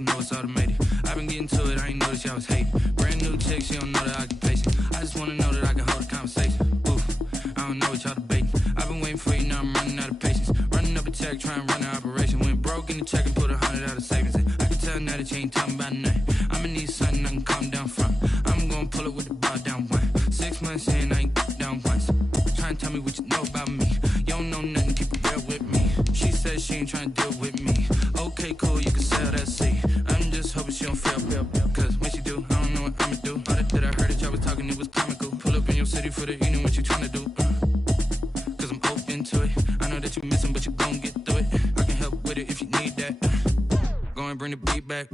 should know it's automated. I've been getting to it, I ain't noticed y'all was hating. Brand new chick, she don't know the occupation. I just wanna know that I can hold a conversation. Oof, I don't know what y'all debating. I've been waiting for you, now I'm running out of patience. Running up a check, trying to run an operation. Went broke in the check and put 100 out of savings in. I can tell now that you ain't talking about nothing. I'ma need something I can calm down from. I'm gonna pull it with the bar down one. 6 months in, I ain't down once. Trying to tell me what you know about me. You don't know nothing, keep it real with me. She said she ain't trying to deal with me. Okay, cool, you can sell that seat. I'm just hoping she don't fail. Cause when she do, I don't know what I'ma do. All that I heard that y'all was talking, it was comical. Pull up in your city for the evening, what you trying to do? Cause I'm open to it. I know that you missing, but you gon' get through it. I can help with it if you need that. Go and bring the beat back.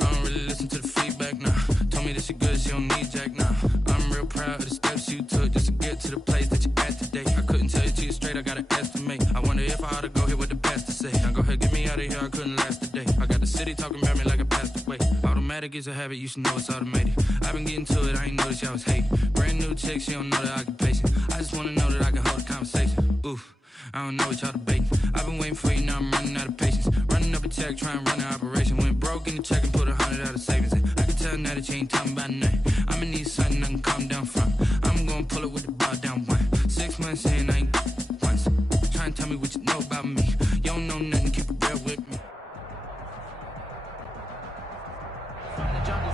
I don't really listen to the feedback, nah. Told me that she good, she don't need jack, nah. I'm real proud of the steps you took just to get to the place that you at today. I couldn't tell you to you straight, I gotta estimate. I wonder if I ought to go here with the best to say. Now go ahead, get me out of here, I couldn't last a day. I got the city talking about me like I passed away. Automatic is a habit, you should know it's automated. I've been getting to it, I ain't noticed y'all was hating. Brand new chick, she don't know the occupation. I just wanna know that I can hold a conversation. Oof, I don't know what y'all debating. I've been waiting for you, now I'm running out of patience. Running up a check, trying to run an operation. Went broke in the check and put 100 out of savings in. I can tell now that you ain't talking about nothing. I'ma need something I can calm down from. I'm gonna pull it with the bar down one. 6 months in, I ain't once. Trying to tell me what you know about me. You don't know nothing, keep it real with me.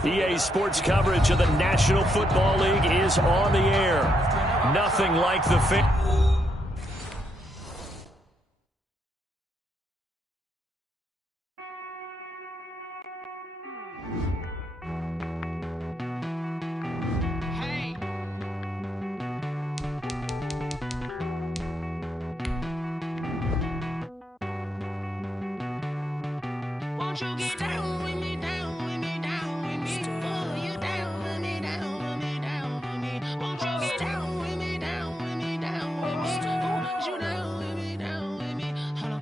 EA Sports coverage of the National Football League is on the air. Nothing like the fit. You get down with me, down with me, down with me. Oh, you down with me, down with me, down with me. Won't you get down with me, down with me, down with me? Oh, you down with me, down with me. Hold on.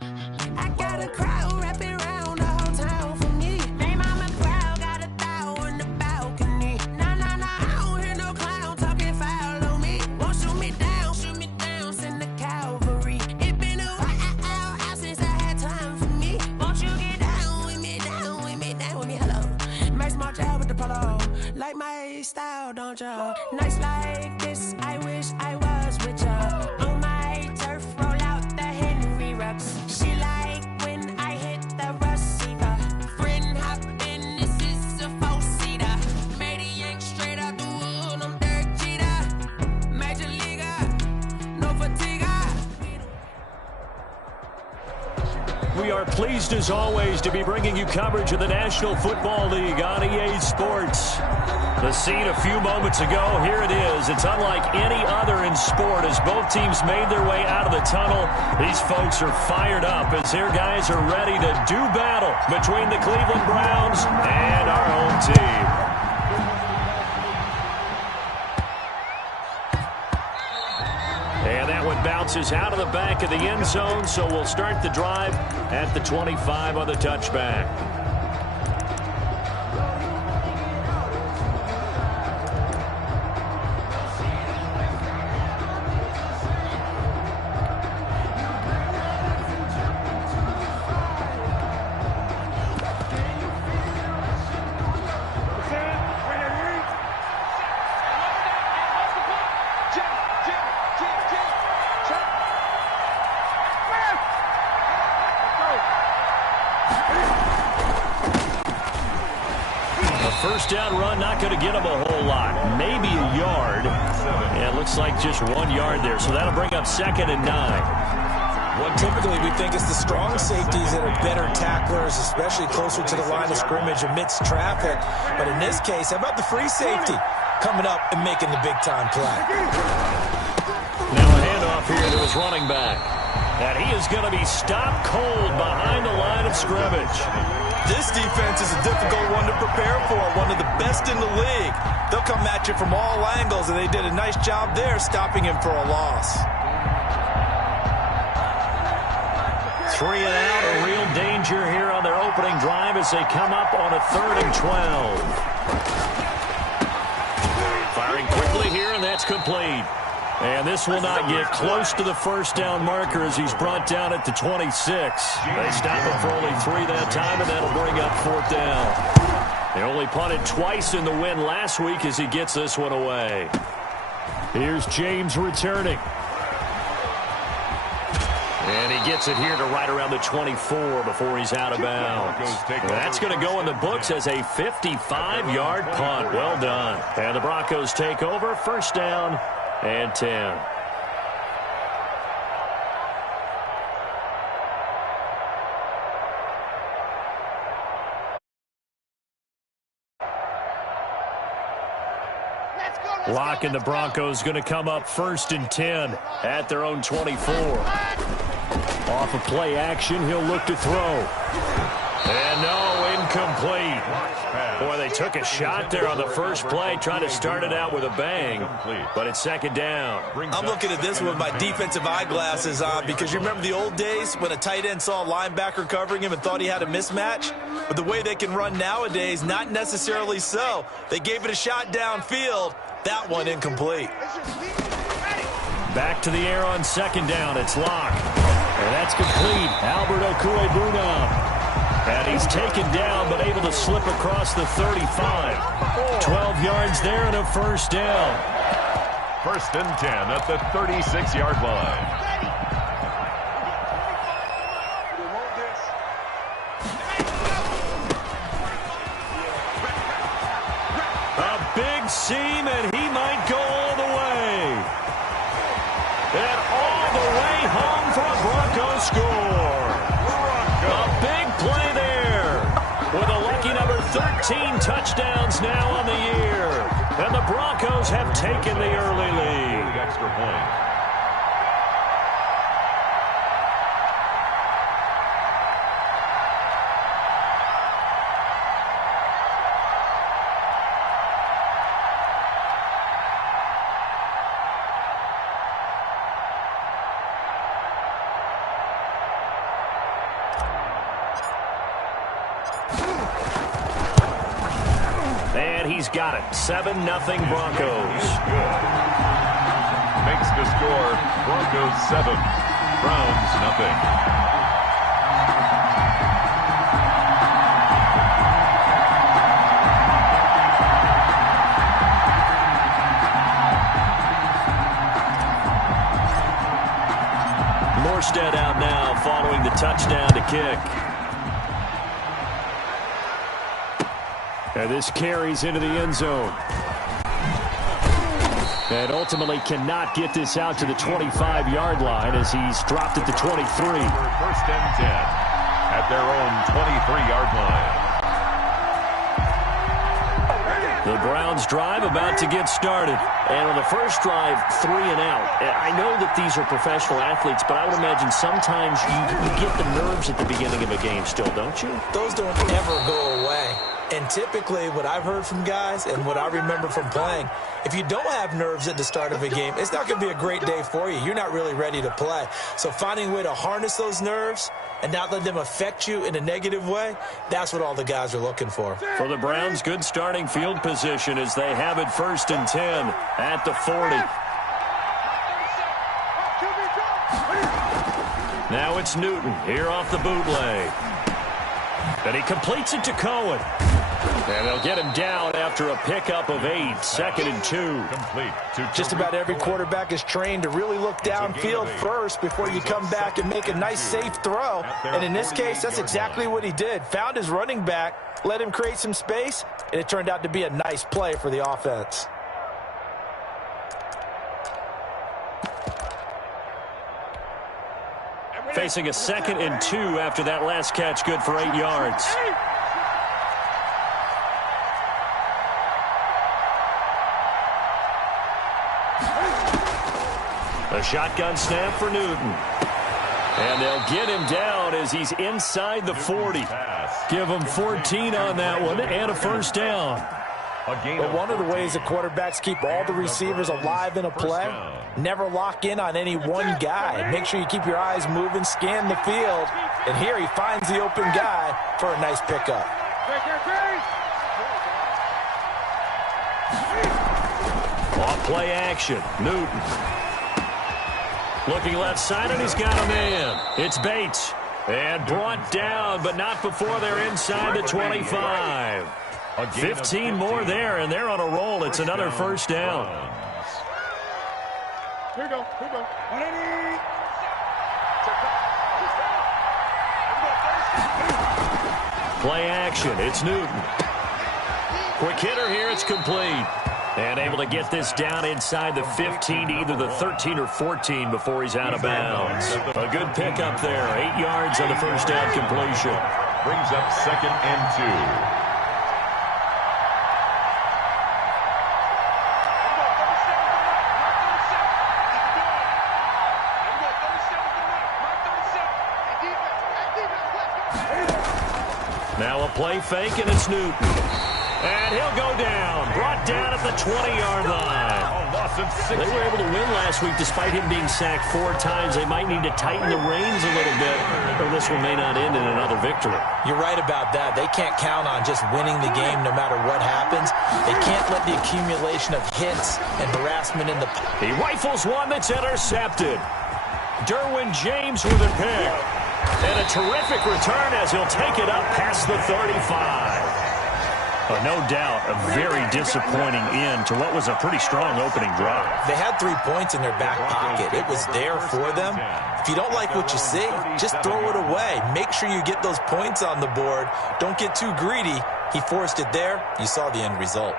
I got a crowd wrapping around the whole town for me. They mama proud, got a thou on the balcony. Nah, I don't hear no clown talking foul on me. Won't shoot me down, send the cavalry. It been a while since I had time for me. Won't you get down with me, hello. Nice march out with the polo. Like my style, don't ya? Nights like this, I wish I was with ya. On my turf, roll out the Henry Rux. She like when I hit the receiver. Friend hop in, this is a four-seater. Made a yank straight out the wood, I'm Derek Jeter. Major leaguer, no fatigue. We are pleased as always to be bringing you coverage of the National Football League on EA Sports. The scene a few moments ago, here it is. It's unlike any other in sport as both teams made their way out of the tunnel. These folks are fired up as their guys are ready to do battle between the Cleveland Browns and our home team. And that one bounces out of the back of the end zone, so we'll start the drive at the 25 on the touchback. First down run, not going to get him a whole lot. Maybe a yard. Yeah, it looks like just 1 yard there. So that'll bring up 2nd and 9. Well, typically we think it's the strong safeties that are better tacklers, especially closer to the line of scrimmage amidst traffic. But in this case, how about the free safety coming up and making the big-time play? Now a handoff here to his running back. And he is going to be stopped cold behind the line of scrimmage. This defense is a difficult one to prepare for, one of the best in the league. They'll come at you from all angles, and they did a nice job there stopping him for a loss. 3 and out, a real danger here on their opening drive as they come up on a 3rd and 12. Firing quickly here, and that's complete. And this will not get close to the first down marker as he's brought down at the 26. They stop him for only 3 that time, and that'll bring up 4th down. They only punted twice in the win last week as he gets this one away. Here's James returning. And he gets it here to right around the 24 before he's out of bounds. That's going to go in the books as a 55-yard punt. Well done. And the Broncos take over, 1st down and 10. Lock and the Broncos going to come up 1st and 10 at their own 24. Off of play action, he'll look to throw. And no, incomplete. Boy, they took a shot there on the first play, trying to start it out with a bang, but it's 2nd down. I'm looking at this with my defensive eyeglasses on because you remember the old days when a tight end saw a linebacker covering him and thought he had a mismatch? But the way they can run nowadays, not necessarily so. They gave it a shot downfield. That one incomplete. Back to the air on 2nd down. It's Locke. And that's complete. Albert Okwuegbunam. And he's taken down but able to slip across the 35. 12 yards there and a 1st down. 1st and 10 at the 36-yard line. Seam, and he might go all the way. And all the way home for a Broncos score. A big play there. With a lucky number 13 touchdowns now on the year. And the Broncos have taken the early lead. Extra point. He's got it. 7-0 Broncos. Makes the score Broncos 7, Browns nothing. Morstead out now following the touchdown to kick. And this carries into the end zone. And ultimately cannot get this out to the 25-yard line as he's dropped at the 23. 1st and 10 at their own 23-yard line. The Browns drive about to get started. And on the first drive, 3 and out. I know that these are professional athletes, but I would imagine sometimes you get the nerves at the beginning of a game still, don't you? Those don't ever go away. And typically what I've heard from guys and what I remember from playing, if you don't have nerves at the start of a game, it's not going to be a great day for you. You're not really ready to play. So finding a way to harness those nerves and not let them affect you in a negative way, that's what all the guys are looking for. For the Browns, good starting field position as they have it 1st and 10 at the 40. Now it's Newton here off the bootleg. And he completes it to Cohen. And they'll get him down after a pickup of 8, 2nd and 2. Complete. Just about every quarterback is trained to really look downfield first before you come back and make a nice, safe throw. And in this case, that's exactly what he did. Found his running back, let him create some space, and it turned out to be a nice play for the offense. Facing a 2nd and 2 after that last catch, good for 8 yards. A shotgun snap for Newton. And they'll get him down as he's inside the 40. Give him 14 on that one and a 1st down. But one of the ways that quarterbacks keep all the receivers alive in a play, never lock in on any one guy. Make sure you keep your eyes moving, scan the field, and here he finds the open guy for a nice pickup. Off play action, Newton. Looking left side, and he's got a man. It's Bates. And brought down, but not before they're inside the 25. 15 more there, and they're on a roll. It's another first down. Here we go. Play action. It's Newton. Quick hitter here. It's complete. And able to get this down inside the 15 to either the 13 or 14 before he's out of bounds. A good pickup there. 8 yards on the first down completion. Brings up 2nd and 2. Now a play fake, and it's Newton. And he'll go down. Brought down at the 20-yard line. They were able to win last week despite him being sacked 4 times. They might need to tighten the reins a little bit, or this one may not end in another victory. You're right about that. They can't count on just winning the game no matter what happens. They can't let the accumulation of hits and harassment in the... He rifles one that's intercepted. Derwin James with a pick. And a terrific return as he'll take it up past the 35. No doubt a very disappointing end to what was a pretty strong opening drive. They had 3 points in their back pocket. It was there for them. If you don't like what you see, just throw it away. Make sure you get those points on the board. Don't get too greedy. He forced it there. You saw the end result.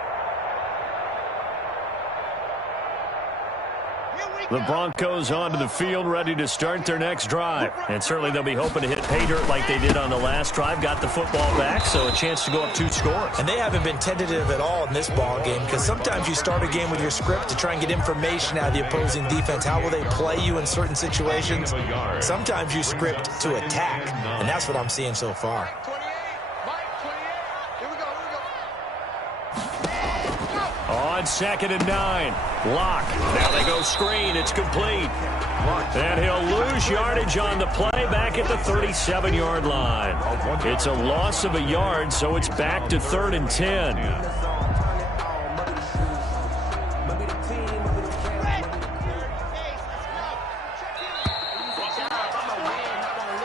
The Broncos onto the field, ready to start their next drive. And certainly they'll be hoping to hit pay dirt like they did on the last drive. Got the football back, so a chance to go up 2 scores. And they haven't been tentative at all in this ball game, because sometimes you start a game with your script to try and get information out of the opposing defense. How will they play you in certain situations? Sometimes you script to attack, and that's what I'm seeing so far. On 2nd and 9. Lock. Now they go screen. It's complete. And he'll lose yardage on the play back at the 37-yard line. It's a loss of a yard, so it's back to 3rd and 10.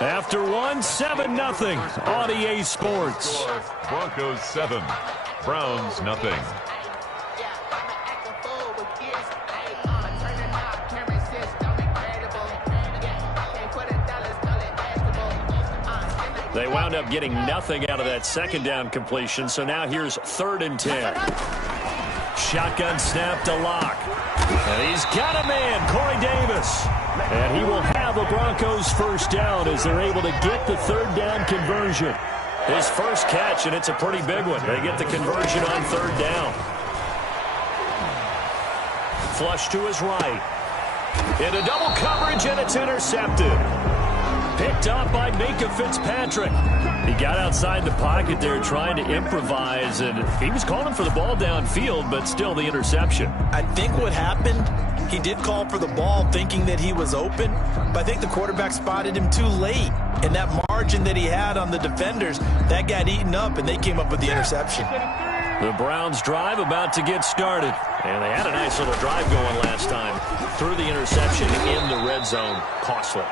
After 1, 7-0 on EA Sports. Broncos 7, Browns nothing. They wound up getting nothing out of that 2nd down completion, so now here's 3rd and 10. Shotgun snap to Lock. And he's got a man, Corey Davis. And he will have a Broncos first down as they're able to get the 3rd down conversion. His first catch, and it's a pretty big one. They get the conversion on 3rd down. Flush to his right. Into double coverage, and it's intercepted. Picked up by Minka Fitzpatrick. He got outside the pocket there trying to improvise, and he was calling for the ball downfield, but still the interception. I think what happened, he did call for the ball thinking that he was open, but I think the quarterback spotted him too late. And that margin that he had on the defenders, that got eaten up, and they came up with the interception. The Browns drive about to get started. And they had a nice little drive going last time. Threw the interception in the red zone. Costly.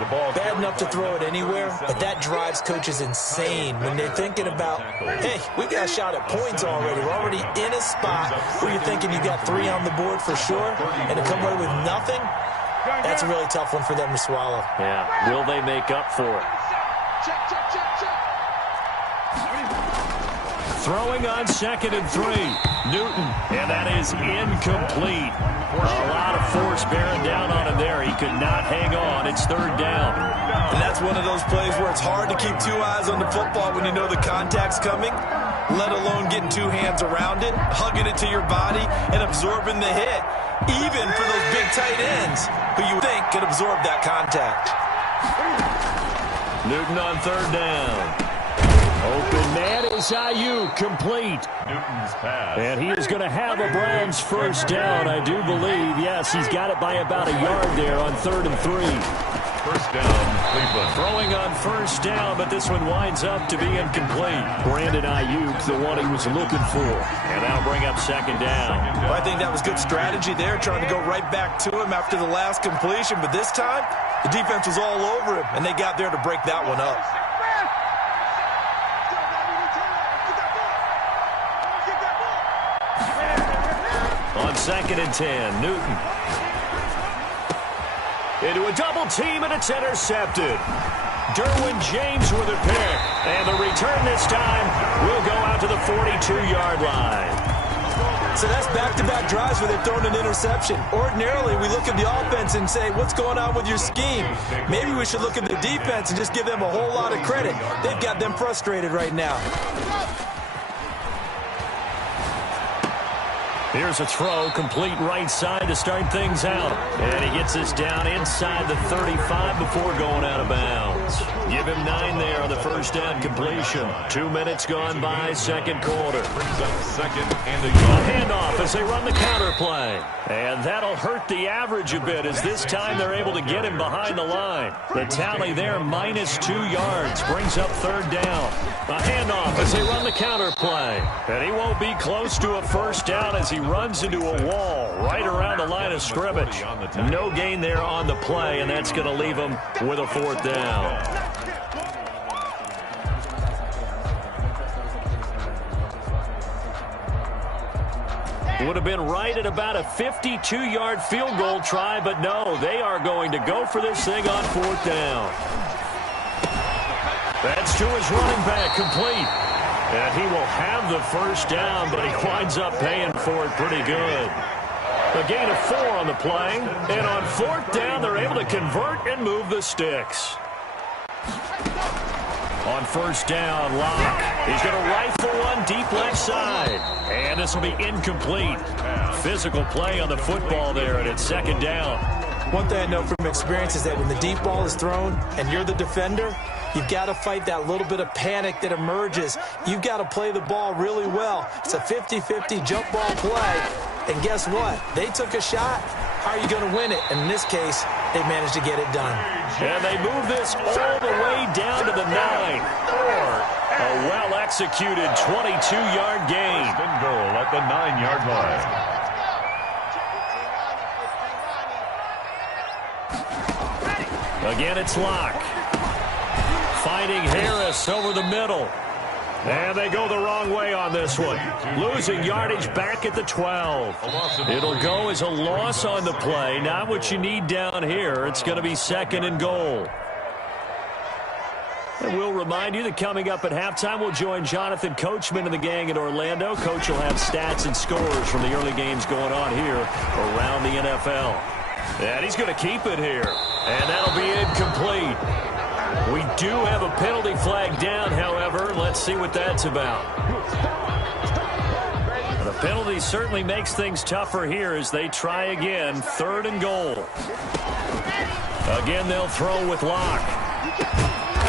Bad enough to throw it anywhere, but that drives coaches insane when they're thinking about, hey, we got a shot at points already. We're already in a spot where you're thinking you got 3 on the board for sure, and to come away with nothing, that's a really tough one for them to swallow. Yeah, will they make up for it? Throwing on 2nd and 3. Newton, and that is incomplete. A lot of force bearing down on him there. He could not hang on. It's 3rd down. And that's one of those plays where it's hard to keep 2 eyes on the football when you know the contact's coming, let alone getting 2 hands around it, hugging it to your body, and absorbing the hit, even for those big tight ends who you think could absorb that contact. Newton on 3rd down. Open man is Ayuk, complete. Newton's pass. And he is going to have a Browns first down, I do believe. Yes, he's got it by about a yard there on 3rd and 3. First down, Cleveland. Throwing on first down, but this one winds up to be incomplete. Brandon Ayuk, the one he was looking for. And that'll bring up second down. Well, I think that was good strategy there, trying to go right back to him after the last completion. But this time, the defense was all over him, and they got there to break that one up. On 2nd and 10, Newton. Into a double team, and it's intercepted. Derwin James with a pick. And the return this time will go out to the 42-yard line. So that's back-to-back drives where they've thrown an interception. Ordinarily, we look at the offense and say, what's going on with your scheme? Maybe we should look at the defense and just give them a whole lot of credit. They've got them frustrated right now. Here's a throw, complete right side to start things out. And he gets us down inside the 35 before going out of bounds. Give him 9 there on the first down completion. 2 minutes gone by, second quarter. Brings up second and A handoff as they run the counter play. And that'll hurt the average a bit as this time they're able to get him behind the line. The tally there, -2 yards, brings up third down. A handoff as they run the counter play. And he won't be close to a first down as he runs into a wall right around the line of scrimmage. No gain there on the play, and that's going to leave him with a fourth down. Would have been right at about a 52-yard field goal try, but no, they are going to go for this thing on fourth down. That's to his running back, complete. And he will have the first down, but he winds up paying for it pretty good. A gain of 4 on the play, and on fourth down, they're able to convert and move the sticks. On first down, Locke. He's going to rifle one deep left side. And this will be incomplete. Physical play on the football there, and it's second down. One thing I know from experience is that when the deep ball is thrown and you're the defender, you've got to fight that little bit of panic that emerges. You've got to play the ball really well. It's a 50-50 jump ball play. And guess what? They took a shot. How are you going to win it? And in this case, they managed to get it done. And they move this all the way down to the 9. Or a well-executed 22-yard gain. and goal at the 9-yard line. Again, it's Locke. Finding Harris over the middle. And they go the wrong way on this one. Losing yardage back at the 12. It'll go as a loss on the play. Not what you need down here. It's going to be second and goal. And we'll remind you that coming up at halftime, we'll join Jonathan Coachman and the gang in Orlando. Coach will have stats and scores from the early games going on here around the NFL. And he's going to keep it here. And that'll be incomplete. We do have a penalty flag down, however. Let's see what that's about. The penalty certainly makes things tougher here as they try again. Third and goal. Again, they'll throw with Locke.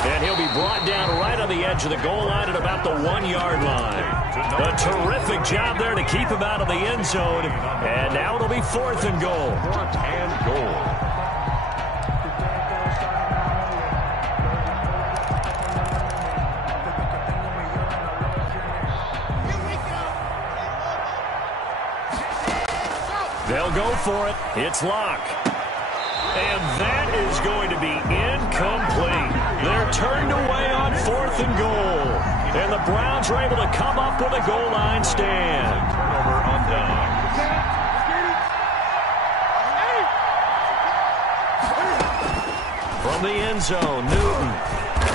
And he'll be brought down right on the edge of the goal line at about the 1-yard line. A terrific job there to keep him out of the end zone. And now it'll be fourth and goal. Fourth and goal. They'll go for it. It's Locke. And that is going to be incomplete. They're turned away on fourth and goal. And the Browns are able to come up with a goal line stand. Turnover on down. From the end zone, Newton.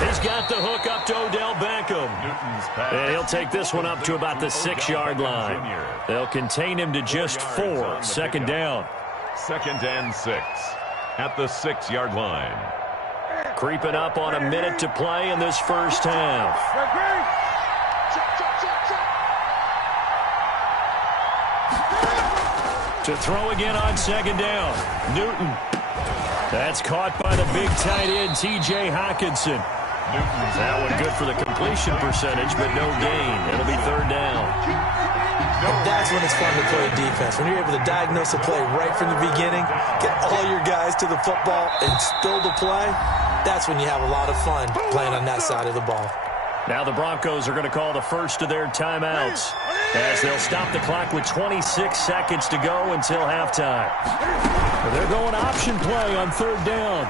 He's got the hook up to Odell Beckham. Newton's pass. And he'll take this one up to about the 6-yard line. They'll contain him to just 4. Second down. Second and 6 at the 6-yard line. Creeping up on a minute to play in this first half. To throw again on second down. Newton. That's caught by the big tight end, T.J. Hockenson. That one good for the completion percentage, but no gain. It'll be third down. That's when it's fun to play defense. When you're able to diagnose a play right from the beginning, get all your guys to the football, and still the play, That's when you have a lot of fun playing on that side of the ball. Now the Broncos are going to call the first of their timeouts as they'll stop the clock with 26 seconds to go until halftime. They're going option play on third down.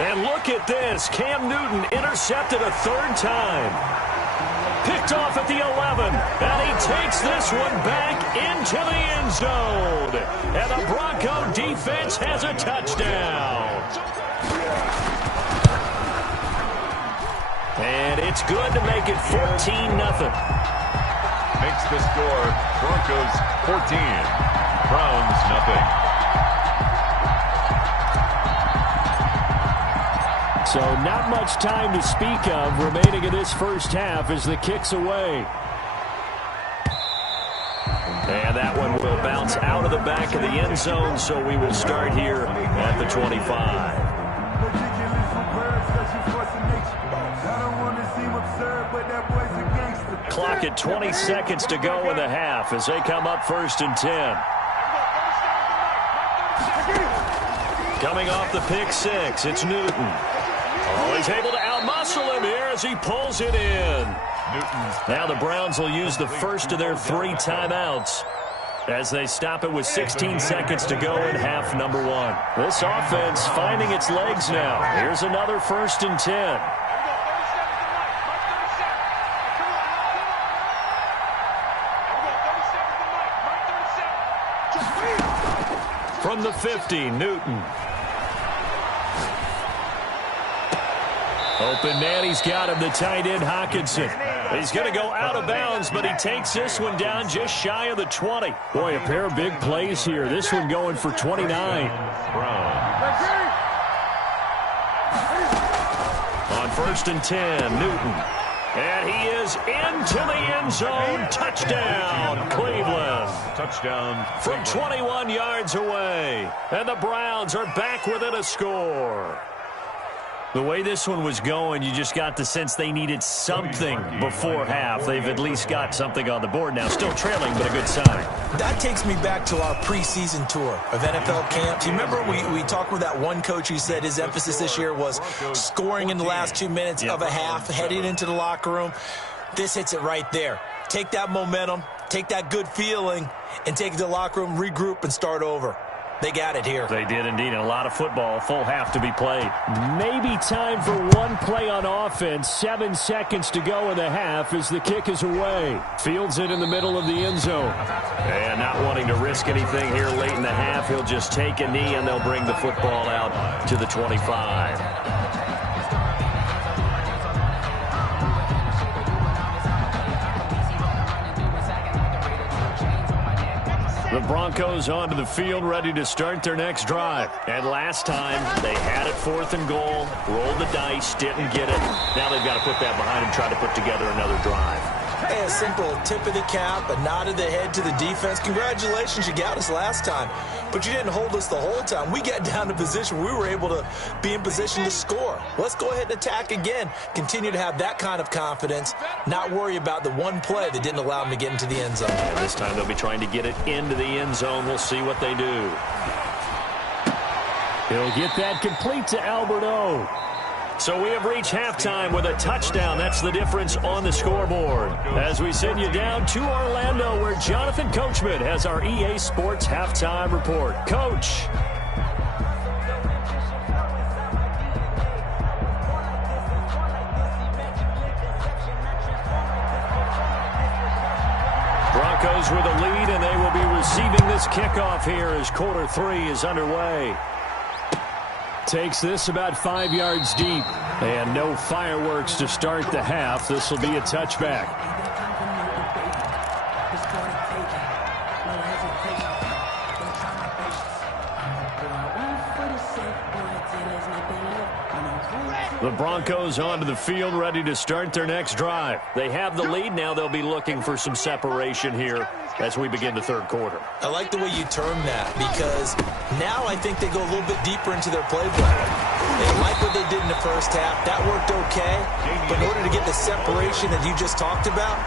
And look at this. Cam Newton intercepted a third time. Picked off at the 11. And he takes this one back into the end zone. And the Bronco defense has a touchdown. And it's good to make it 14-0. Makes the score Broncos 14, Browns nothing. So not much time to speak of remaining in this first half as the kick's away. And that one will bounce out of the back of the end zone, so we will start here at the 25. Clock at 20 seconds to go in the half as they come up 1st and 10. Coming off the pick six, it's Newton. Oh, he's able to outmuscle him here as he pulls it in. Now the Browns will use the first of their 3 timeouts as they stop it with 16 seconds to go in half number 1. This offense finding its legs now. Here's another 1st and 10. From the 50, Newton. Open man, he's got him, the tight end, Hockenson. He's going to go out of bounds, but he takes this one down just shy of the 20. Boy, a pair of big plays here. This one going for 29. On 1st and 10, Newton. And he is into the end zone. Touchdown, Cleveland. Touchdown. From 21 yards away. And the Browns are back within a score. The way this one was going, you just got the sense they needed something before half. They've at least got something on the board now. Still trailing, but a good sign. That takes me back to our preseason tour of NFL camps. You remember we talked with that one coach who said his emphasis this year was scoring in the last 2 minutes of a half, heading into the locker room. This hits it right there. Take that momentum, take that good feeling, and take it to the locker room, regroup, and start over. They got it here. They did indeed. And a lot of football, full half to be played. Maybe time for one play on offense. 7 seconds to go in the half as the kick is away. Fields it in the middle of the end zone. And not wanting to risk anything here late in the half, he'll just take a knee and they'll bring the football out to the 25. The Broncos onto the field, ready to start their next drive. And last time, they had it 4th and goal, rolled the dice, didn't get it. Now they've got to put that behind and try to put together another drive. Hey, a simple tip of the cap, a nod of the head to the defense. Congratulations, you got us last time. But you didn't hold us the whole time. We got down to position. We were able to be in position to score. Let's go ahead and attack again. Continue to have that kind of confidence. Not worry about the one play that didn't allow them to get into the end zone. And this time they'll be trying to get it into the end zone. We'll see what they do. He'll get that complete to Albert O. So we have reached halftime with a touchdown. That's the difference on the scoreboard. As we send you down to Orlando, where Jonathan Coachman has our EA Sports Halftime Report. Coach. Broncos with a lead, and they will be receiving this kickoff here as quarter 3 is underway. Takes this about 5 yards deep. And no fireworks to start the half. This will be a touchback. The Broncos onto the field, ready to start their next drive. They have the lead. Now they'll be looking for some separation here as we begin the third quarter. I like the way you term that, because now I think they go a little bit deeper into their playbook. They like what they did in the first half. That worked okay. But in order to get the separation that you just talked about,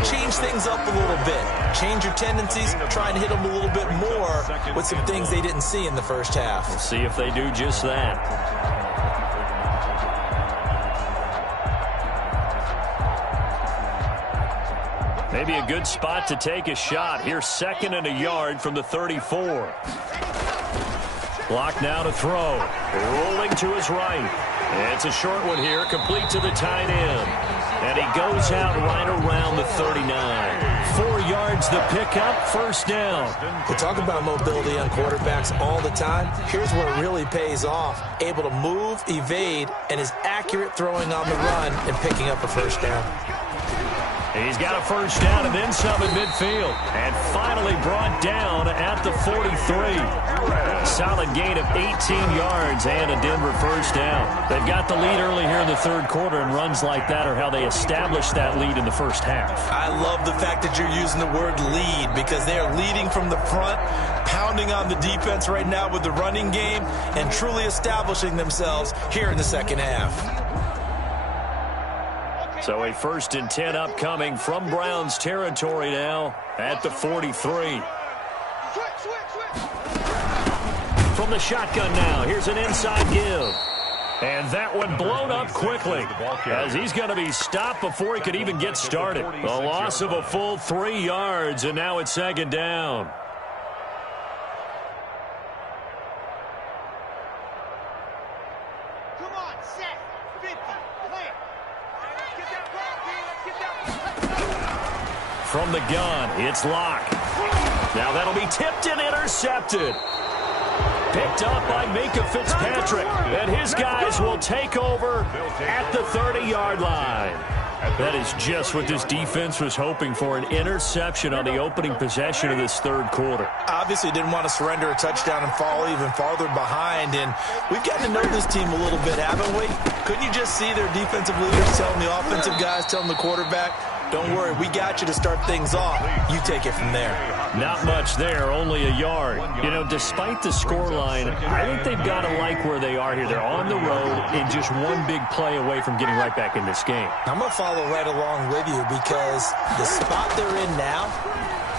change things up a little bit. Change your tendencies, try and hit them a little bit more with some things they didn't see in the first half. We'll see if they do just that. Maybe a good spot to take a shot. Here's 2nd and a yard from the 34. Block now to throw. Rolling to his right. It's a short one here, complete to the tight end. And he goes out right around the 39. 4 yards the pickup, first down. We talk about mobility on quarterbacks all the time. Here's where it really pays off. Able to move, evade, and is accurate throwing on the run and picking up a first down. He's got a first down and then some at midfield. And finally brought down at the 43. Solid gain of 18 yards and a Denver first down. They've got the lead early here in the third quarter, and runs like that are how they establish that lead in the first half. I love the fact that you're using the word lead because they are leading from the front, pounding on the defense right now with the running game, and truly establishing themselves here in the second half. So a 1st and 10 upcoming from Browns territory now at the 43. From the shotgun now, here's an inside give. And that one blown up quickly as he's going to be stopped before he could even get started. A loss of a full 3 yards, and now it's 2nd down. From the gun, it's Locke. Now that'll be tipped and intercepted. Picked up by Minka Fitzpatrick. And his guys will take over at the 30-yard line. That is just what this defense was hoping for, an interception on the opening possession of this third quarter. Obviously didn't want to surrender a touchdown and fall even farther behind, and we've gotten to know this team a little bit, haven't we? Couldn't you just see their defensive leaders telling the offensive guys, telling the quarterback, don't worry, we got you to start things off. You take it from there. Not much there, only a yard. You know, despite the scoreline, I think they've got to like where they are here. They're on the road and just one big play away from getting right back in this game. I'm going to follow right along with you because the spot they're in now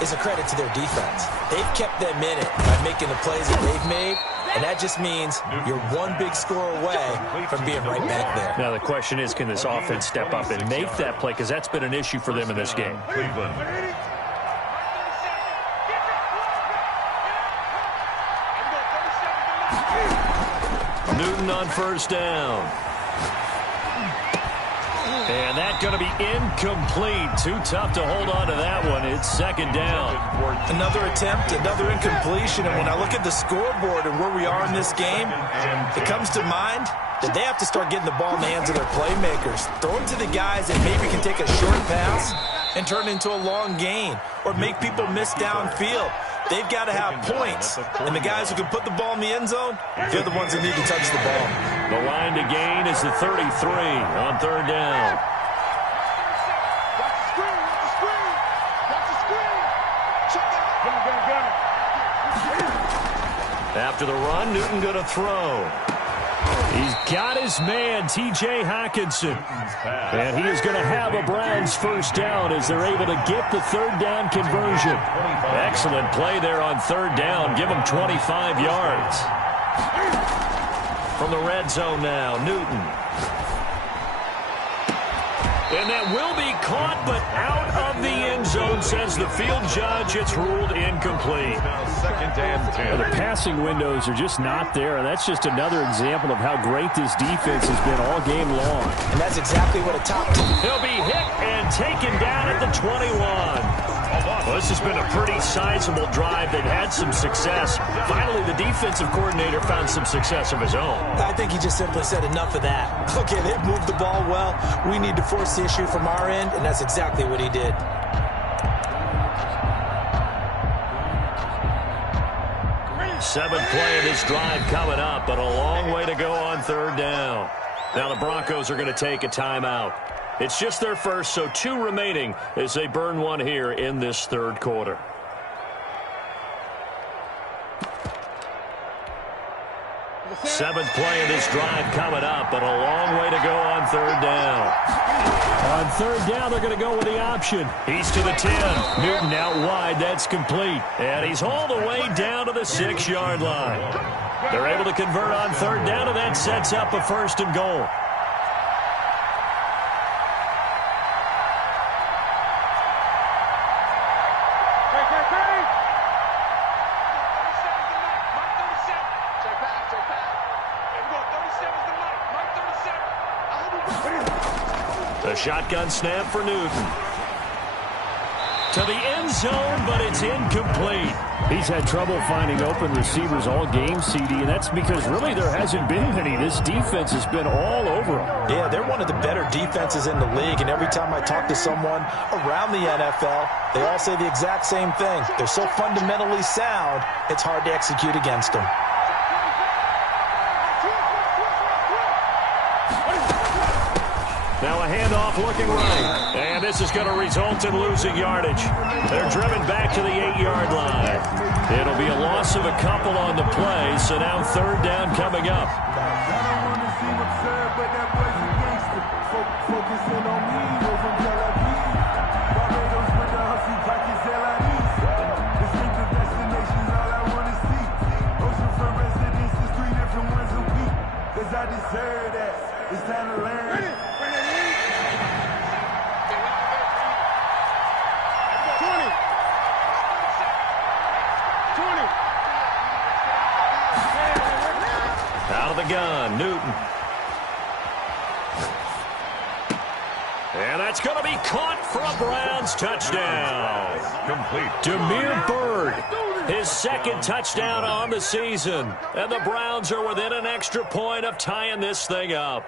is a credit to their defense. They've kept them in it by making the plays that they've made, and that just means you're one big score away from being right back there. Now the question is, can this offense step up and make that play? Because that's been an issue for them in this game. Newton on first down. And that's going to be incomplete. Too tough to hold on to that one. It's 2nd down. Another attempt, another incompletion. And when I look at the scoreboard and where we are in this game, it comes to mind that they have to start getting the ball in the hands of their playmakers. Throw it to the guys that maybe can take a short pass and turn it into a long gain or make people miss downfield. They've got to have points. And the guys who can put the ball in the end zone, they're the ones that need to touch the ball. The line to gain is the 33 on 3rd down. After the run, Newton going to throw. He's got his man, T.J. Hockenson. And he is going to have a Browns first down as they're able to get the 3rd down conversion. Excellent play there on 3rd down. Give him 25 yards. From the red zone now, Newton. And that will be caught, but out of the end zone, says the field judge. It's ruled incomplete. 2nd and 10. The passing windows are just not there, and that's just another example of how great this defense has been all game long. And that's exactly what a top team. He'll be hit and taken down at the 21. Well, this has been a pretty sizable drive. They've had some success. Finally, the defensive coordinator found some success of his own. I think he just simply said enough of that. Okay, they've moved the ball well. We need to force the issue from our end, and that's exactly what he did. Seventh play of this drive coming up, but a long way to go on 3rd down. Now the Broncos are going to take a timeout. It's just their first, so 2 remaining as they burn one here in this 3rd quarter. Seventh play of this drive coming up, but a long way to go on 3rd down. On 3rd down, they're going to go with the option. He's to the 10. Newton out wide. That's complete. And he's all the way down to the 6-yard line. They're able to convert on 3rd down, and that sets up a 1st and goal. shotgun snap for Newton. To the end zone, but it's incomplete. He's had trouble finding open receivers all game, CD, and that's because really there hasn't been many. This defense has been all over him. Yeah, they're one of the better defenses in the league, and every time I talk to someone around the NFL, they all say the exact same thing. They're so fundamentally sound, it's hard to execute against them. Now a handoff looking right. And this is going to result in losing yardage. They're driven back to the 8-yard line. It'll be a loss of a couple on the play, so now third down coming up. It's time to learn. Out of the gun, Newton. And that's going to be caught for a Browns touchdown. Complete. Demir Bird, his second touchdown on the season. And the Browns are within an extra point of tying this thing up.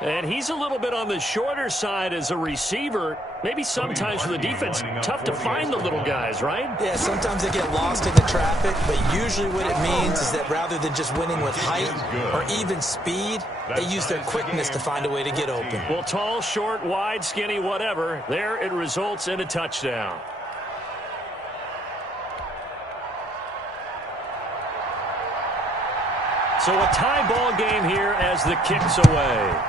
And he's a little bit on the shorter side as a receiver. Maybe sometimes for the defense, tough to find the little guys, right? Yeah, sometimes they get lost in the traffic, but usually what it means is that rather than just winning with height or even speed, they use their quickness to find a way to get open. Well, tall, short, wide, skinny, whatever, there it results in a touchdown. So a tie ball game here as the kick's away.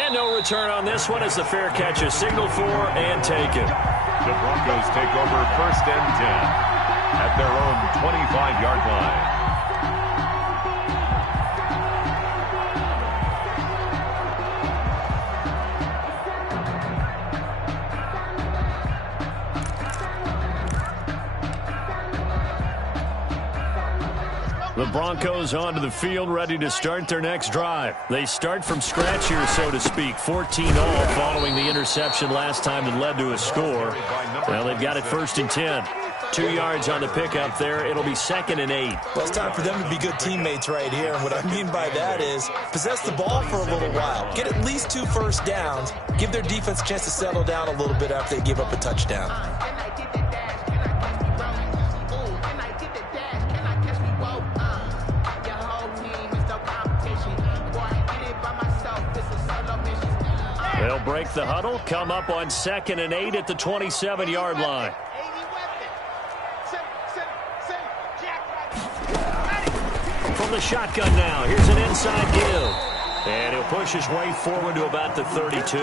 And no return on this one as the fair catch is signaled for and taken. The Broncos take over 1st and 10 at their own 25-yard line. The Broncos onto the field, ready to start their next drive. They start from scratch here, so to speak. 14-all following the interception last time that led to a score. Well, they've got it 1st and 10. 2 yards on the pickup there. It'll be 2nd and 8. Well, it's time for them to be good teammates right here. And what I mean by that is possess the ball for a little while. Get at least 2 first downs. Give their defense a chance to settle down a little bit after they give up a touchdown. They'll break the huddle, come up on 2nd and 8 at the 27-yard line. From the shotgun now, here's an inside give. And he'll push his way forward to about the 32.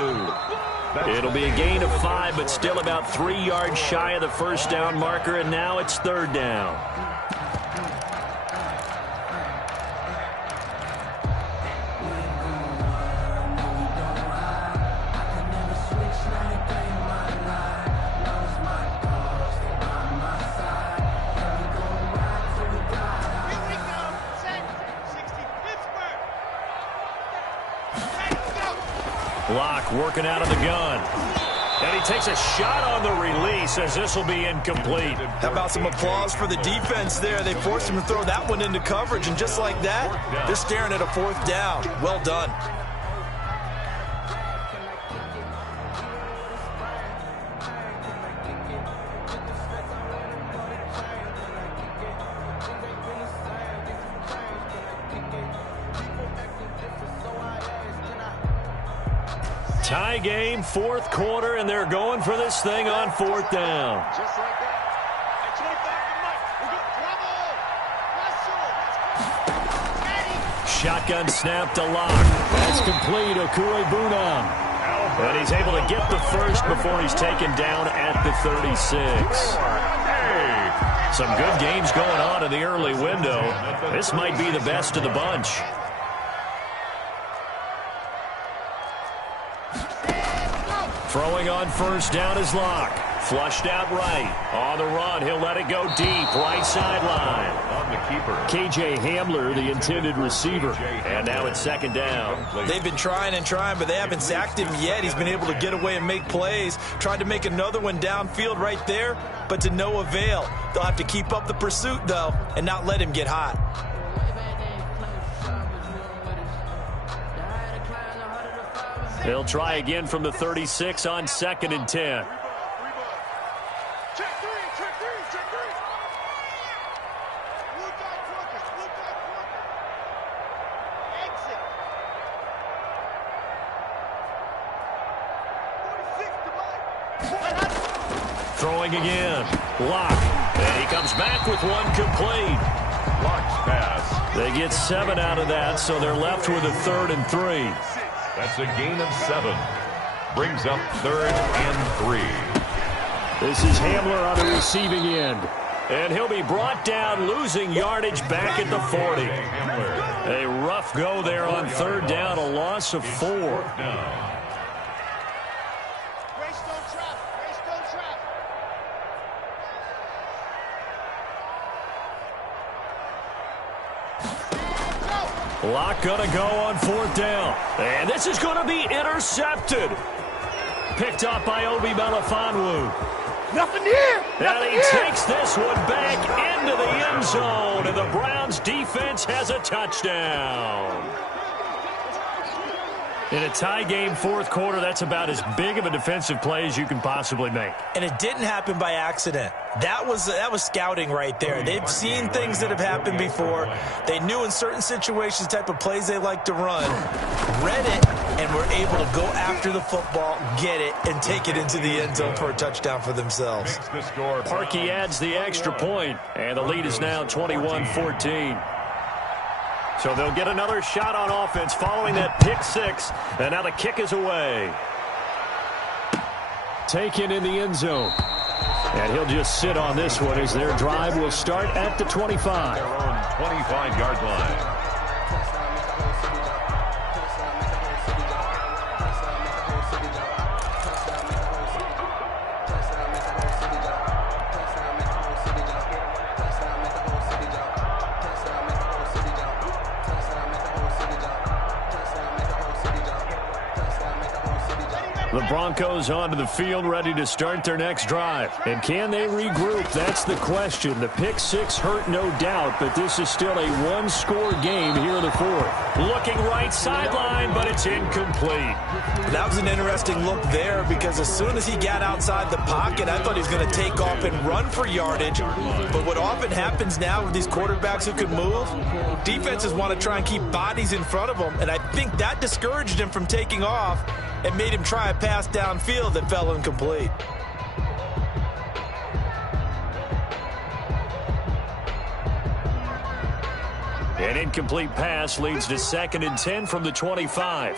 It'll be a gain of 5, but still about 3 yards shy of the first down marker, and now it's 3rd down. Block working out of the gun. And he takes a shot on the release as this will be incomplete. How about some applause for the defense there? They forced him to throw that one into coverage, and just like that, they're staring at a 4th down. Well done. Tie game, 4th quarter, and they're going for this thing on 4th down. Just like that. Shotgun snap to Lock. That's complete. Okuegbunam. And he's able to get the first before he's taken down at the 36. Hey, some good games going on in the early window. This might be the best of the bunch. Throwing on 1st down is Lock. Flushed out right. On the run, he'll let it go deep. Right sideline. On the keeper. K.J. Hamler, the intended receiver. And now it's second down. They've been trying and trying, but they haven't sacked him yet. He's been able to get away and make plays. Tried to make another one downfield right there, but to no avail. They'll have to keep up the pursuit, though, and not let him get hot. They'll try again from the 36 on 2nd and 10. Check three. Blue dot quarter. Exit. 46 to Mike. Throwing again. Lock. And he comes back with one complete. Lock's pass. They get 7 out of that, so they're left with a 3rd and 3. That's a gain of 7. Brings up 3rd and 3. This is Hamler on the receiving end. And he'll be brought down, losing yardage back at the 40. A rough go there on 3rd down, a loss of 4. Lock gonna go on 4th down. And this is gonna be intercepted. Picked up by Obi Melifonwu. Nothing here. And he takes this one back into the end zone. And the Browns defense has a touchdown. In a tie game 4th quarter, that's about as big of a defensive play as you can possibly make. And it didn't happen by accident. That was scouting right there. They've seen things that have happened before. They knew in certain situations the type of plays they like to run, read it, and were able to go after the football, get it, and take it into the end zone for a touchdown for themselves. Parkey adds the extra point, and the lead is now 21-14. So they'll get another shot on offense following that pick 6, and now the kick is away. Taken in the end zone. And he'll just sit on this one as their drive will start at the 25. Their own 25-yard line. The Broncos onto the field ready to start their next drive. And can they regroup? That's the question. The pick 6 hurt, no doubt, but this is still a one-score game here in the 4th. Looking right sideline, but it's incomplete. That was an interesting look there because as soon as he got outside the pocket, I thought he was going to take off and run for yardage. But what often happens now with these quarterbacks who can move, defenses want to try and keep bodies in front of them, and I think that discouraged him from taking off and made him try a pass downfield that fell incomplete. An incomplete pass leads to 2nd and 10 from the 25.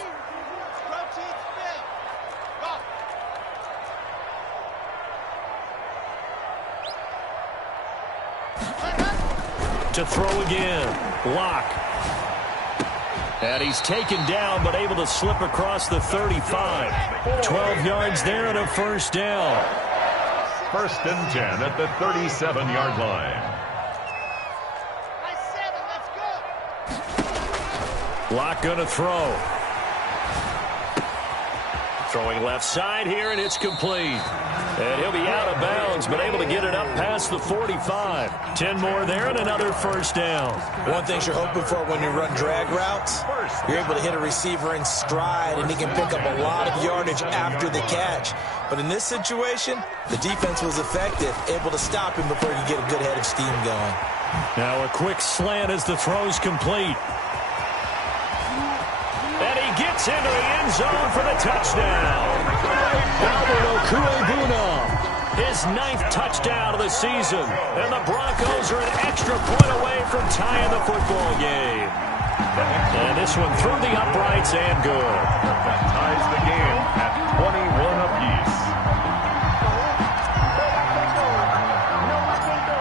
To throw again. Lock. And he's taken down, but able to slip across the 35. 12 yards there and a first down. 1st and 10 at the 37-yard line. Lock gonna throw. Throwing left side here, and it's complete. And he'll be out of bounds, but able to get it up past the 45. 10 more there and another first down. One thing you're hoping for when you run drag routes, you're able to hit a receiver in stride, and he can pick up a lot of yardage after the catch. But in this situation, the defense was effective, able to stop him before he could get a good head of steam going. Now a quick slant as the throw's complete. And he gets into the end zone for the touchdown. Albert Okuebuna, his 9th touchdown of the season. And the Broncos are an extra point away from tying the football game. And this one through the uprights and good. That ties the game at 21 apiece.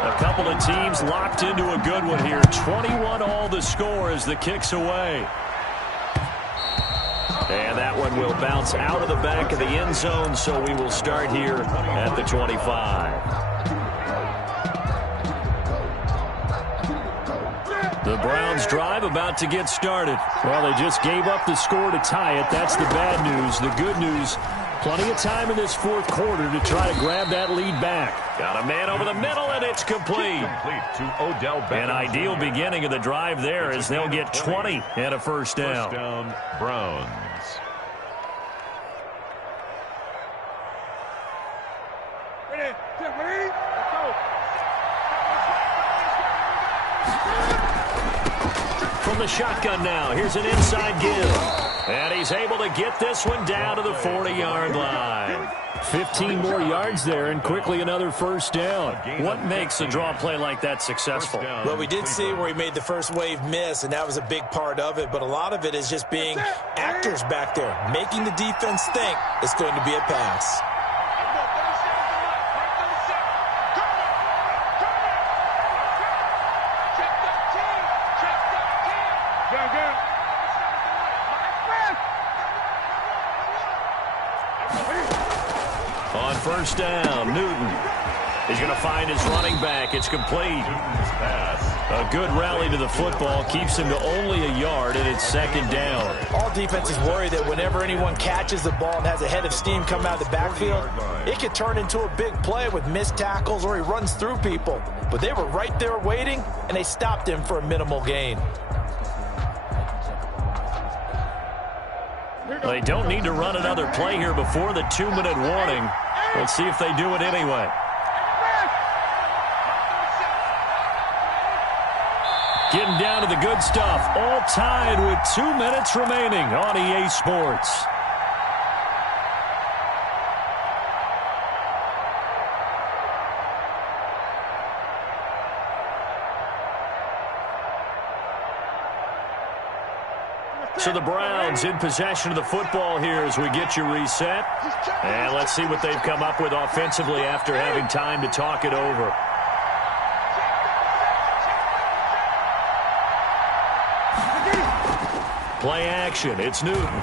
A couple of teams locked into a good one here. 21 all the score as the kick's away. And that one will bounce out of the back of the end zone, so we will start here at the 25. The Browns drive about to get started. Well, they just gave up the score to tie it. That's the bad news. The good news, plenty of time in this fourth quarter to try to grab that lead back. Got a man over the middle, and it's complete. Complete to Odell Beckham. An ideal beginning of the drive there as they'll get 20 and a first down. First down, Browns. Ready? Let's go. From the shotgun now, here's an inside give. And he's able to get this one down to the 40-yard line. 15 more yards there and quickly another first down. What makes a draw play like that successful? Well, we did see where he made the first wave miss, and that was a big part of it. But a lot of it is just being actors back there, making the defense think it's going to be a pass. On first down, Newton. He's going to find his running back. It's complete. A good rally to the football keeps him to only a yard, and it's second down. All defenses worry that whenever anyone catches the ball and has a head of steam come out of the backfield, it could turn into a big play with missed tackles or he runs through people. But they were right there waiting, and they stopped him for a minimal gain. They don't need to run another play here before the 2-minute warning. Let's see if they do it anyway. Getting down to the good stuff. All tied with 2 minutes remaining on EA Sports. So the Browns in possession of the football here as we get you reset. And let's see what they've come up with offensively after having time to talk it over. Play action. It's Newton.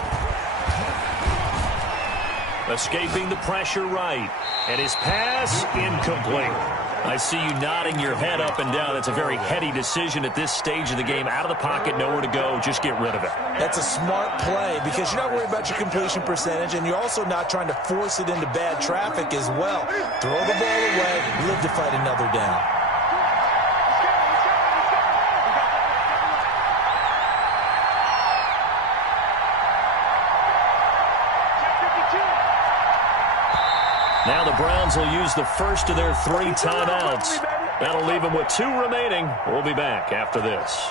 Escaping the pressure right. And his pass incomplete. I see you nodding your head up and down. It's a very heady decision at this stage of the game. Out of the pocket, nowhere to go. Just get rid of it. That's a smart play because you're not worried about your completion percentage, and you're also not trying to force it into bad traffic as well. Throw the ball away, live to fight another down. Now the Browns will use the first of their 3 timeouts. That'll leave them with 2 remaining. We'll be back after this.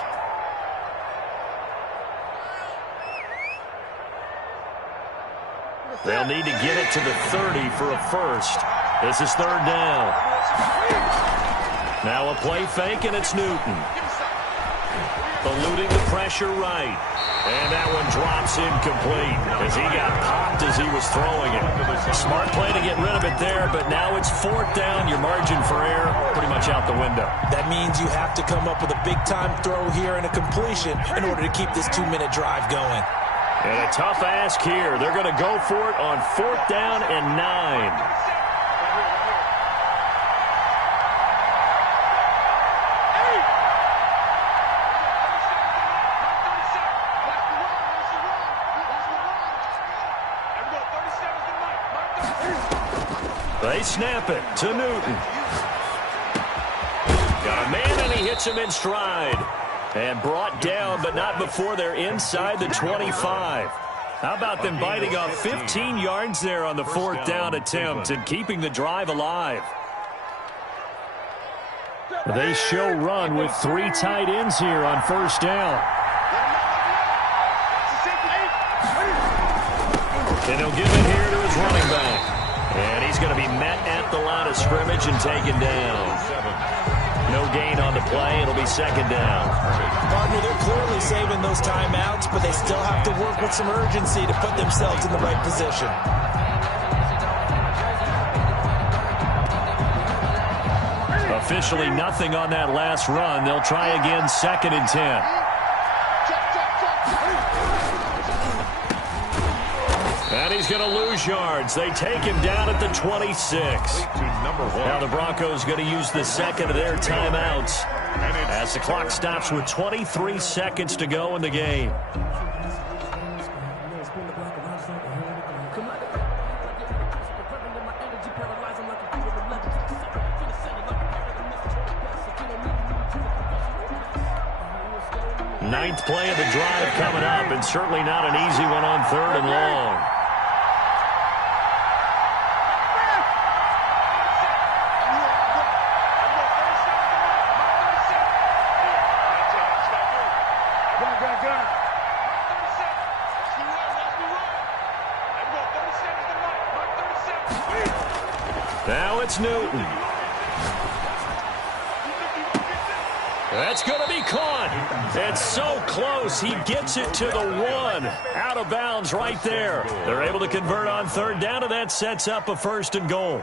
They'll need to get it to the 30 for a first. This is third down. Now a play fake, and it's Newton. Eluding the pressure right. And that one drops incomplete as he got popped as he was throwing it. Smart play to get rid of it there, but now it's fourth down. Your margin for error pretty much out the window. That means you have to come up with a big-time throw here and a completion in order to keep this 2-minute drive going. And a tough ask here. They're going to go for it on fourth down and 9. They snap it to Newton. Got a man, and he hits him in stride. And brought down, but not before they're inside the 25. How about them biting off 15 yards there on the fourth down attempt and keeping the drive alive? They show run with 3 tight ends here on first down. And he'll give it here to his running back. And he's going to be met at the line of scrimmage and taken down. No gain on the play. It'll be second down. Partner, they're clearly saving those timeouts, but they still have to work with some urgency to put themselves in the right position. Officially nothing on that last run. They'll try again, second and 10. And he's going to lose yards. They take him down at the 26. Now the Broncos going to use the second of their timeouts as the clock stops with 23 seconds to go in the game. Ninth play of the drive coming up, and certainly not an easy one on 3rd and long. Now it's Newton. That's going to be caught. It's so close. He gets it to the 1. Out of bounds right there. They're able to convert on 3rd down, and that sets up a 1st and goal.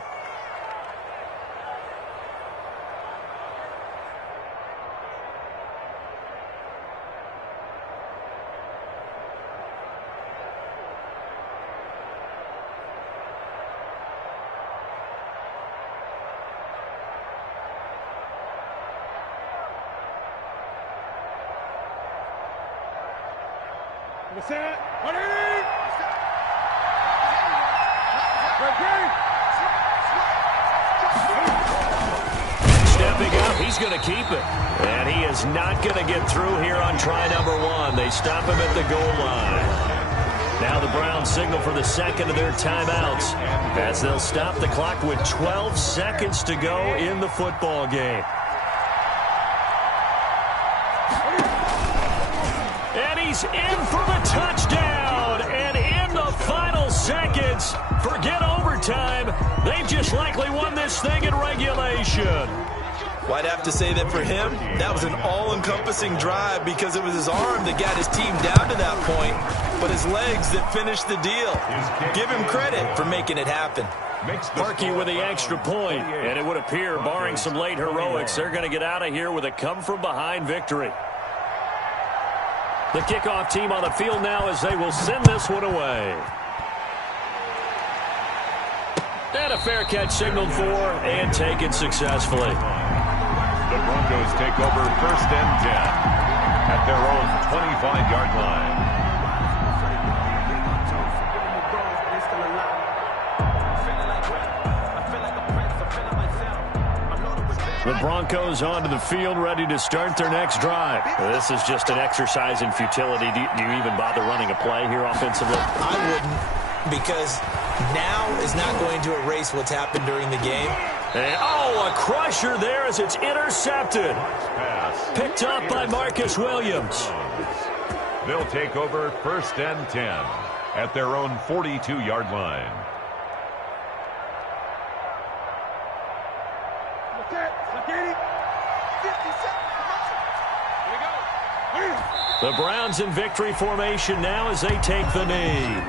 Stepping up, he's going to keep it. And he is not going to get through here on try number 1. They stop him at the goal line. Now the Browns signal for the second of their timeouts as they'll stop the clock with 12 seconds to go in the football game. And he's in for the touchdown. And in the final seconds, forget overtime. They've just likely won this thing in regulation. Well, I'd have to say that for him, that was an all-encompassing drive because it was his arm that got his team down to that point, but his legs that finished the deal. Give him credit for making it happen. Markey with the extra point, and it would appear, barring some late heroics, they're going to get out of here with a come-from-behind victory. The kickoff team on the field now as they will send this one away. And a fair catch signaled for and taken successfully. The Broncos take over 1st and 10 at their own 25-yard line. The Broncos onto the field, ready to start their next drive. This is just an exercise in futility. Do you even bother running a play here offensively? I wouldn't, because now is not going to erase what's happened during the game. And, a crusher there as it's intercepted. Picked up by Marcus Williams. They'll take over 1st and 10 at their own 42-yard line. The Browns in victory formation now as they take the knee.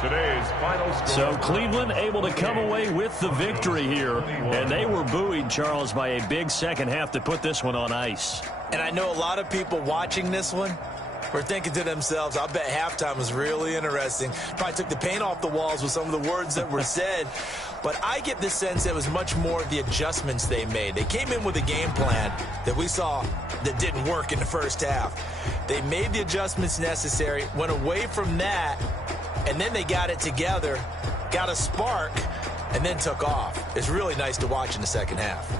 Today's final score. So Cleveland able to come away with the victory here. And they were buoyed, Charles, by a big second half to put this one on ice. And I know a lot of people watching this one were thinking to themselves, I bet halftime was really interesting. Probably took the paint off the walls with some of the words that were said. But I get the sense it was much more of the adjustments they made. They came in with a game plan that we saw that didn't work in the first half. They made the adjustments necessary, went away from that, and then they got it together, got a spark, and then took off. It's really nice to watch in the second half.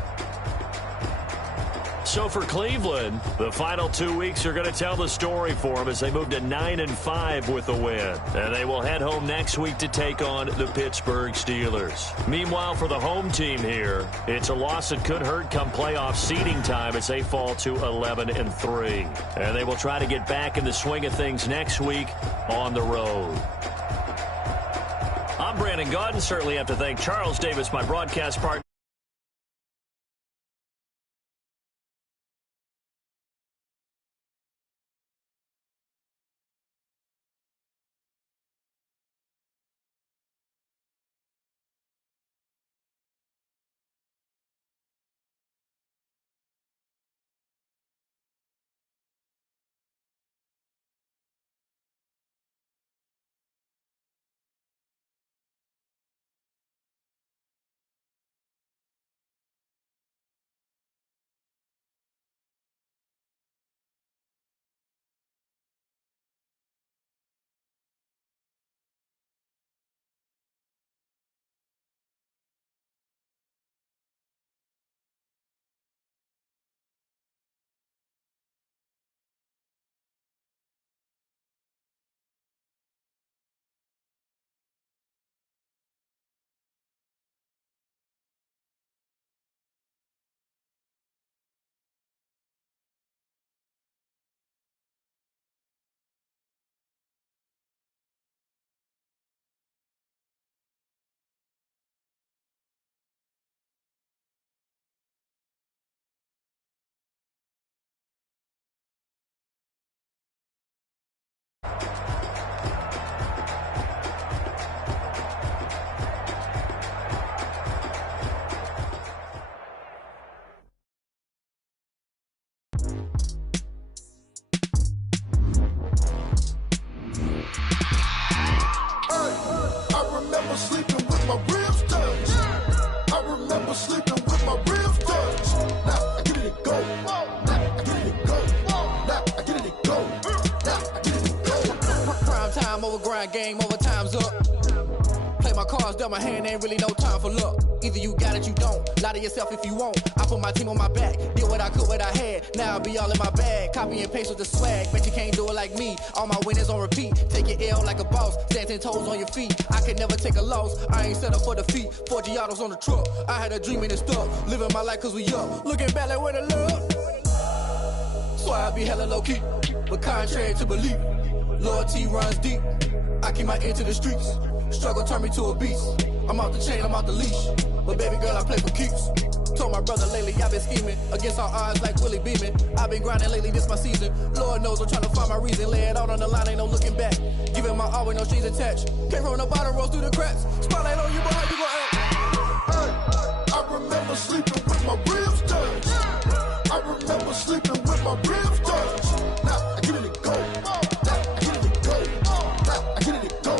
So for Cleveland, the final 2 weeks are going to tell the story for them as they move to 9-5 with a win. And they will head home next week to take on the Pittsburgh Steelers. Meanwhile, for the home team here, it's a loss that could hurt come playoff seeding time as they fall to 11-3. And they will try to get back in the swing of things next week on the road. I'm Brandon Gaudin. Certainly have to thank Charles Davis, my broadcast partner. game over, time's up. Play my cards, dealt my hand, ain't really no time for luck. Either you got it, you don't. Lie to yourself if you won't. I put my team on my back, did what I could, what I had. Now I'll be all in my bag, copy and paste with the swag. Bet you can't do it like me. All my winners on repeat. Take your L like a boss, stand 10 toes on your feet. I can never take a loss, I ain't set up for defeat. 4 Giottos on the truck, I had a dream and it stuck. Living my life cause we up, looking back like where the love. So I be hella low key, but contrary to belief, loyalty runs deep. I keep my ear to the streets. Struggle turned me to a beast. I'm off the chain, I'm off the leash. But baby girl, I play for keeps. Told my brother lately, I've been scheming against all odds like Willie Beeman. I've been grinding lately, this my season. Lord knows I'm trying to find my reason. Lay it out on the line, ain't no looking back. Giving my all with no strings attached. Came from the bottom, rose through the cracks. Spotlight on you, but how you gon' act? Hey, I remember sleeping with my ribs touched. I remember sleeping with my ribs touched. Now I get it to go. Now I get it to go. Now I get it to go.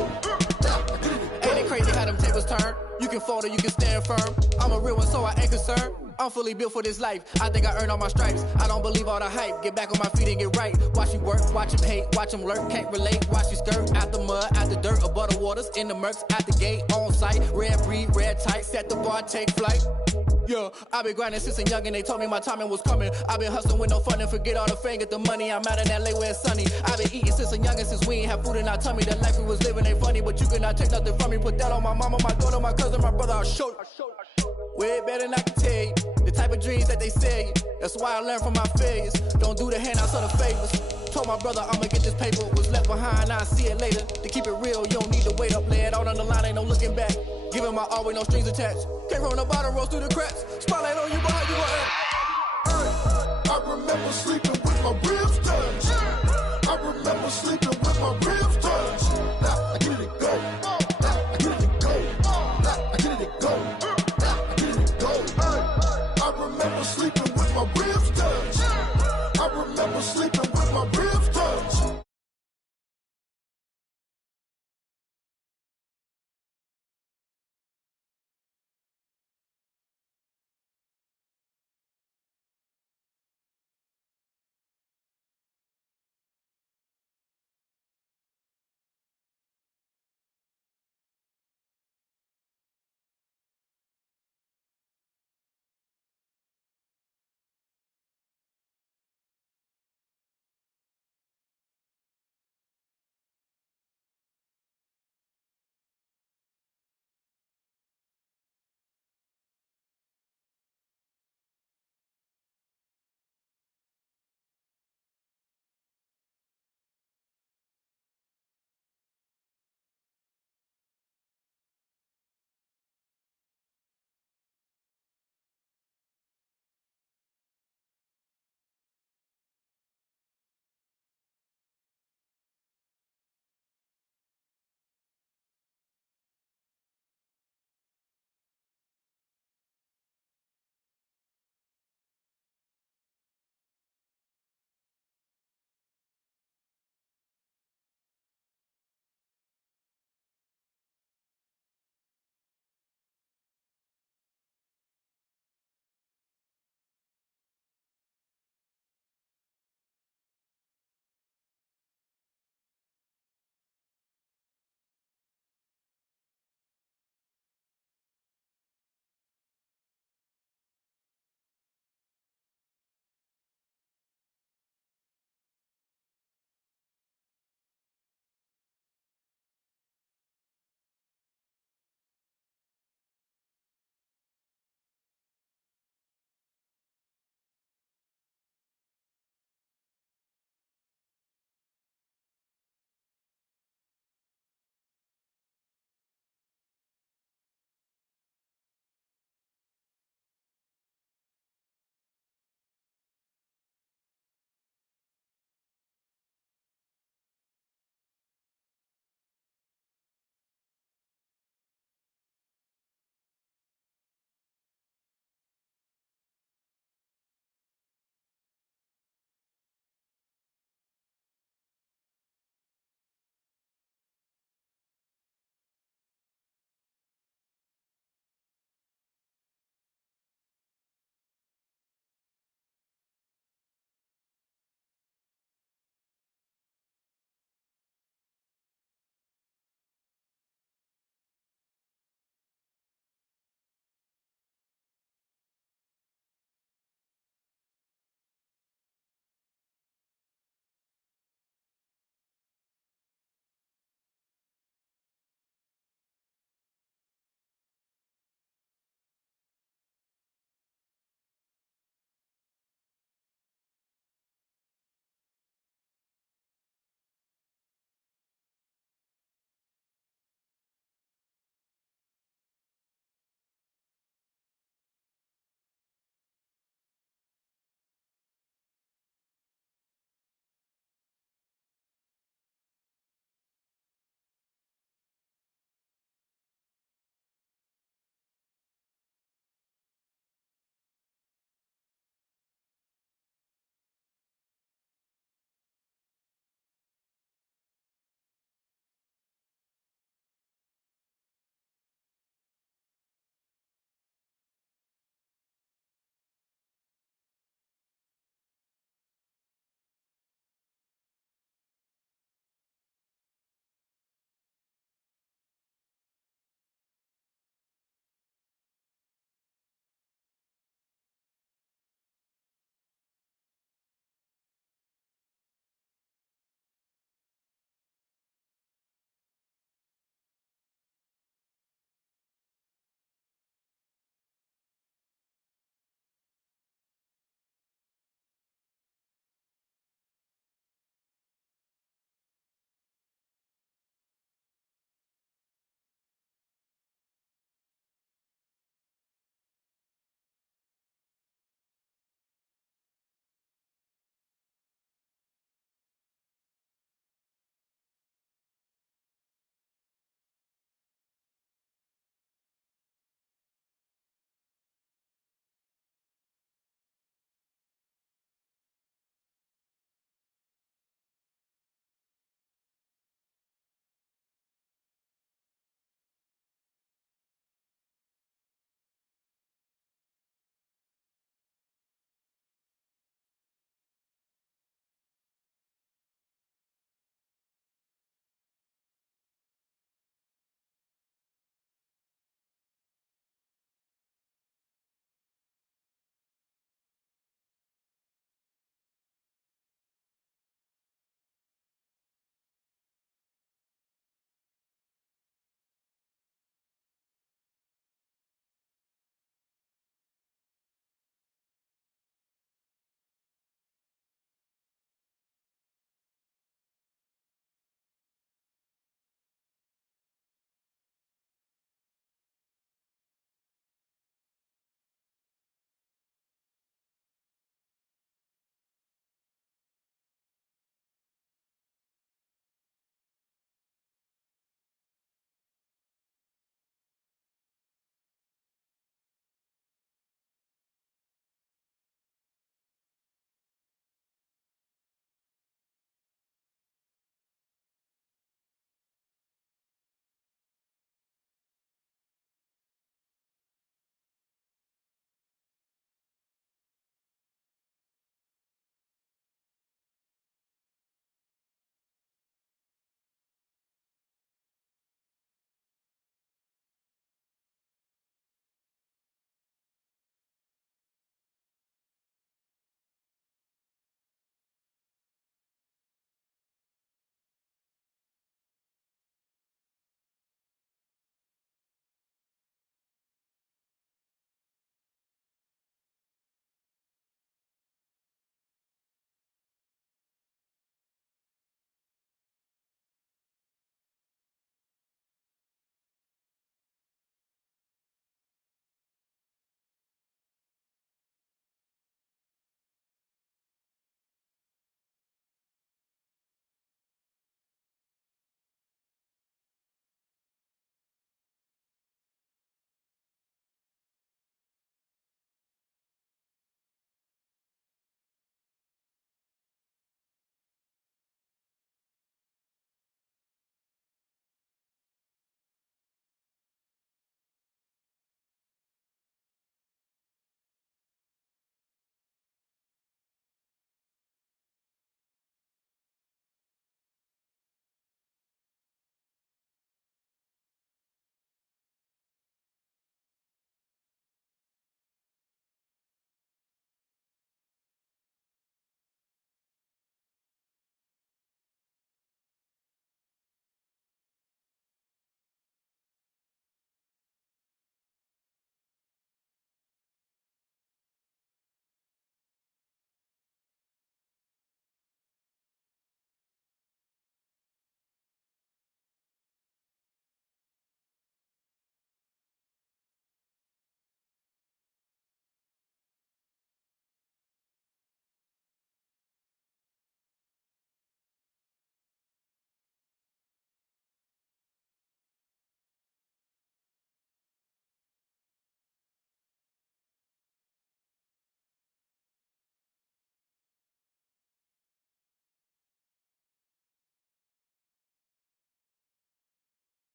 Ain't it crazy how them tables turn? You can fold or you can stand firm. I'm a real one, so I ain't concerned. I'm fully built for this life. I think I earned all my stripes. I don't believe all the hype. Get back on my feet and get right. Watch you work, watch him hate, watch him lurk. Can't relate, watch you skirt. Out the mud, out the dirt, above the waters, in the murks, out the gate, on site. Red breed, red tight, set the bar, take flight. Yeah, I been grinding since a young and they told me my timing was coming. I been hustling with no fun and forget all the fame, get the money. I'm out in LA where it's sunny. I been eating since a young and since we ain't have food in our tummy. The life we was living ain't funny, but you cannot take nothing from me. Put that on my mama, my daughter, my cousin, my brother, I'll show you. Way better than I can tell you. The type of dreams that they sell you. That's why I learned from my failures. Don't do the handouts or the favors. Told my brother I'ma get this paper. Was left behind, I'll see it later. To keep it real, you don't need to wait up. Lay it out on the line, ain't no looking back. Giving my all with no strings attached. Came from the bottom, rose through the cracks. Spotlight on you, but how you gon' act? Hey, I remember sleeping with my ribs touched. I remember sleeping with my ribs